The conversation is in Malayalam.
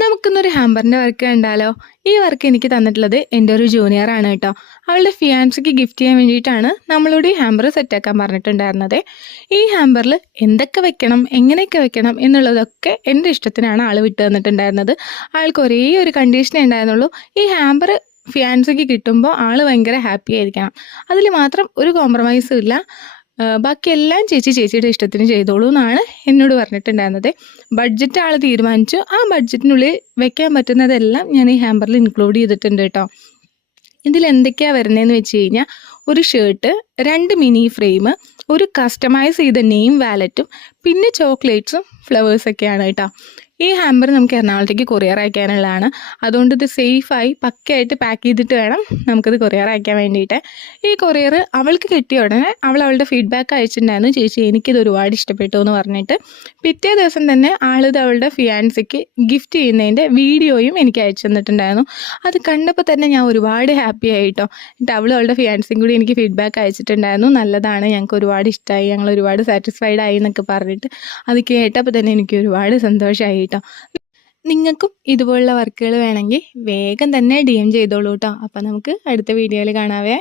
നമുക്കിന്നൊരു ഹാമ്പറിൻ്റെ വർക്ക് കണ്ടാലോ? ഈ വർക്ക് എനിക്ക് തന്നിട്ടുള്ളത് എൻ്റെ ഒരു ജൂനിയറാണ് കേട്ടോ. അവളുടെ ഫിയാൻസിക്ക് ഗിഫ്റ്റ് ചെയ്യാൻ വേണ്ടിയിട്ടാണ് നമ്മളോട് ഈ ഹാമ്പർ സെറ്റാക്കാൻ പറഞ്ഞിട്ടുണ്ടായിരുന്നത്. ഈ ഹാമ്പറിൽ എന്തൊക്കെ വെക്കണം, എങ്ങനെയൊക്കെ വെക്കണം എന്നുള്ളതൊക്കെ എൻ്റെ ഇഷ്ടത്തിനാണ് ആൾ വിട്ടു തന്നിട്ടുണ്ടായിരുന്നത്. ആൾക്ക് ഒരേ ഒരു കണ്ടീഷനേ ഉണ്ടായിരുന്നുള്ളൂ, ഈ ഹാമ്പർ ഫിയാൻസിക്ക് കിട്ടുമ്പോൾ ആൾ ഭയങ്കര ഹാപ്പി ആയിരിക്കണം. അതിൽ മാത്രം ഒരു കോംപ്രമൈസും ഇല്ല. ബാക്കിയെല്ലാം ചേച്ചിയുടെ ഇഷ്ടത്തിന് ചെയ്തോളൂ എന്നാണ് എന്നോട് പറഞ്ഞിട്ടുണ്ടായിരുന്നത്. ബഡ്ജറ്റ് ആൾ തീരുമാനിച്ചു. ആ ബഡ്ജറ്റിനുള്ളിൽ വെക്കാൻ പറ്റുന്നതെല്ലാം ഞാൻ ഈ ഹാമ്പറിൽ ഇൻക്ലൂഡ് ചെയ്തിട്ടുണ്ട് കേട്ടോ. ഇതിൽ എന്തൊക്കെയാണ് വരുന്നതെന്ന് വെച്ച് കഴിഞ്ഞാൽ, ഒരു ഷർട്ട്, 2 മിനി ഫ്രെയിം, ഒരു കസ്റ്റമൈസ് ചെയ്ത നെയിം വാലറ്റും, പിന്നെ ചോക്ലേറ്റ്സും ഫ്ലവേഴ്സൊക്കെയാണ് കേട്ടോ. ഈ ഹാമ്പർ നമുക്ക് എറണാകുളത്തേക്ക് കൊറിയർ അയക്കാനുള്ളതാണ്. അതുകൊണ്ട് ഇത് സേഫായി പക്കയായിട്ട് പാക്ക് ചെയ്തിട്ട് വേണം നമുക്കിത് കൊറിയർ അയക്കാൻ വേണ്ടിയിട്ട്. ഈ കൊറിയർ അവൾക്ക് കിട്ടിയ ഉടനെ അവളുടെ ഫീഡ്ബാക്ക് അയച്ചിട്ടുണ്ടായിരുന്നു, ചേച്ചി എനിക്കിത് ഒരുപാട് ഇഷ്ടപ്പെട്ടു എന്ന് പറഞ്ഞിട്ട്. പിറ്റേ ദിവസം തന്നെ ആളിത് അവളുടെ ഫിയാൻസിക്ക് ഗിഫ്റ്റ് ചെയ്യുന്നതിൻ്റെ വീഡിയോയും എനിക്ക് അയച്ചു തന്നിട്ടുണ്ടായിരുന്നു. അത് കണ്ടപ്പോൾ തന്നെ ഞാൻ ഒരുപാട് ഹാപ്പി ആയിട്ടോ. എന്നിട്ട് അവളുടെ ഫിയാൻസിയും കൂടി എനിക്ക് ഫീഡ്ബാക്ക് അയച്ചിട്ടുണ്ടായിരുന്നു, നല്ലതാണ്, ഞങ്ങൾക്ക് ഒരുപാട് ഇഷ്ടമായി, ഞങ്ങൾ ഒരുപാട് സാറ്റിസ്ഫൈഡ് ആയി എന്നൊക്കെ പറഞ്ഞിട്ട്. അത് കേട്ടപ്പോൾ തന്നെ എനിക്ക് ഒരുപാട് സന്തോഷമായി കേട്ടോ. നിങ്ങൾക്കും ഇതുപോലുള്ള വർക്കുകൾ വേണമെങ്കിൽ വേഗം തന്നെ DM ചെയ്തോളൂ കേട്ടോ. അപ്പം നമുക്ക് അടുത്ത വീഡിയോയിൽ കാണാവേ.